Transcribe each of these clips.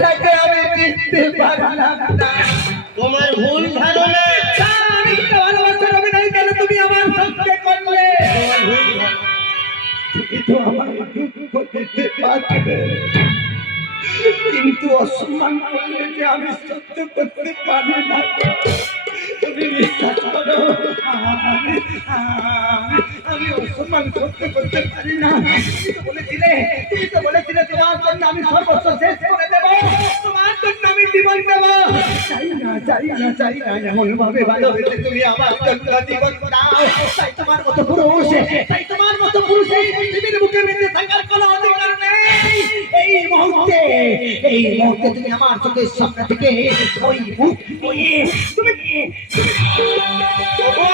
চেহারাকে আমি চিনতে পারলাম না। তোমার ভুল ধারণা। আমি তো ভালোবাসার অভিনয় কেন তুমি আমার সঙ্গে করলে? তোমার ভুল ধারণা। তুমি তো আমাকে দুঃখ দিতে পারবে, কিন্তু অসম্মান করলে যে আমি সহ্য করতে পারি না। তুমি বিশ্বাস করো, আমি অসম্মান করতে পারি না। তুমি তো বলেছিলে তোমার জন্য আমি সর্বস্ব শেষ করে দেব, তোমার জন্য আমি জীবন দেব। চাই না এমন ভাবে ভালোবেসে তুমি আমার জন্য জীবন দাও। তাই তোমার মতো পুরুষ এই পৃথিবীর বুকে বেঁচে থাকার কোনো অধিকার নেই। এই মুহূর্তে তুমি আমার চোখের সামনে থেকে ওই মুখ নিয়ে তুমি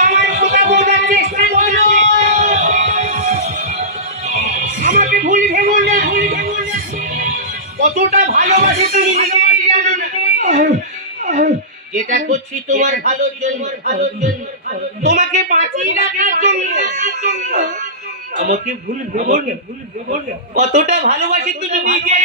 আমার কথা বোঝার চেষ্টা করো। আমাকে ভুল ভেবো না। কতটা ভালোবাসি তুমি জানো না। যেটা করছি তোমার ভালোর জন্য, তোমাকে বাঁচিয়ে রাখার জন্য। আমাকে ভুল ভেবো না। কতটা ভালোবাসি তুমি নিজে।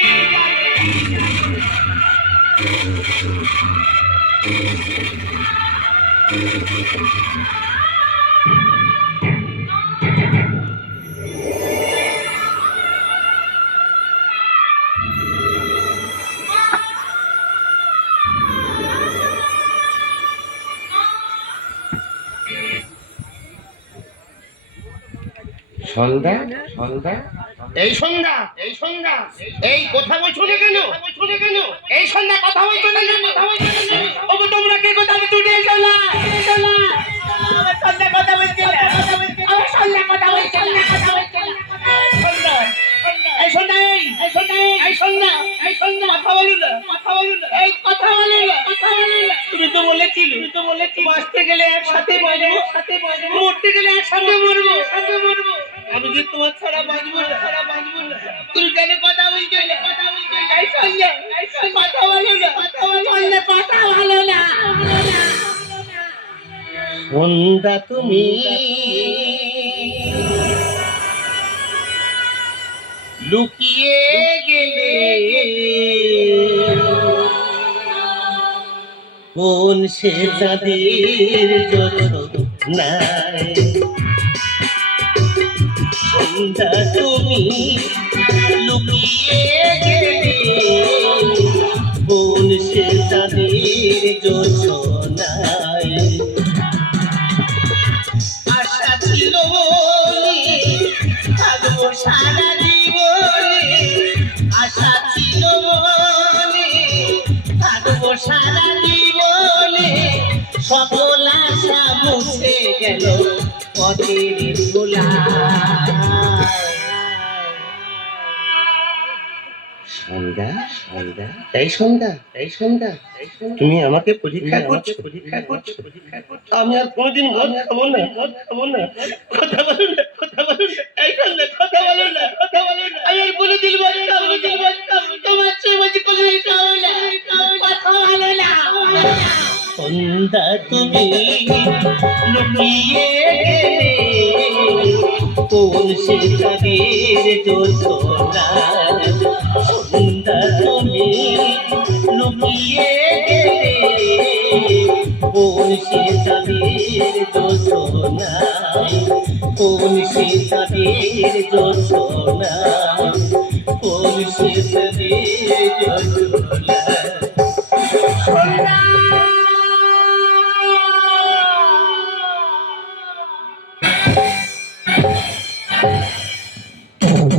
সন্ধ্যা এই সন্ধ্যা এই কথা বলছো না কেন? এই সন্ধ্যা কথা বলছো না কেন? ওগো তোমরা কে কথা বলছো? এসো না। সন্ধ্যা কথা বলছো না। সন্ধ্যা কথা বলছো না। এই সন্ধ্যা কথা বলো না। এই কথা বলো না। তুমি তো বলেছিলে বাঁচতে গেলে একসাথে বাঁচবো, মরতে গেলে একসাথে মরবো। আমি যে তোমার ছাড়া বাঁচবো না। তুমি কেন কথা বলছো না? এই সন্ধ্যা কথা বলো না। কথা বলো না। সন্ধ্যা তুমি লুকিয়ে গেলে কোন সে চাঁদের জোছনায়। সন্ধ্যা তুমি লুকিয়ে গেলে কোন সে চাঁদের জোছনায়। আশা ছিল বলে থাকবো সারা জীবনে। আশা ছিল বলে থাকবো সারা জীবনে। সকল আশা মুছে গেল পথের ধুলায়। সন্ধ্যা তুমি আমাকে পরীক্ষা করছো। আমি আর কোনোদিন মদ খাবো না। কথা বলো না। এই সন্ধ্যা কথা বলো না। আমি আর কোনোদিন মদ খাবো না। তোমার চেয়ে বলছি কোনোদিন খাবো না। কথা বলো না। সন্ধ্যা তুমি লুকিয়ে গেলে কোন সে চাঁদের জোছনায়। সন্ধ্যা তুমি লুকিয়ে গেলে কোন সে চাঁদের জোছনায়। কোন সে চাঁদের জোছনায়। কোন সে চাঁদের জোছনায়।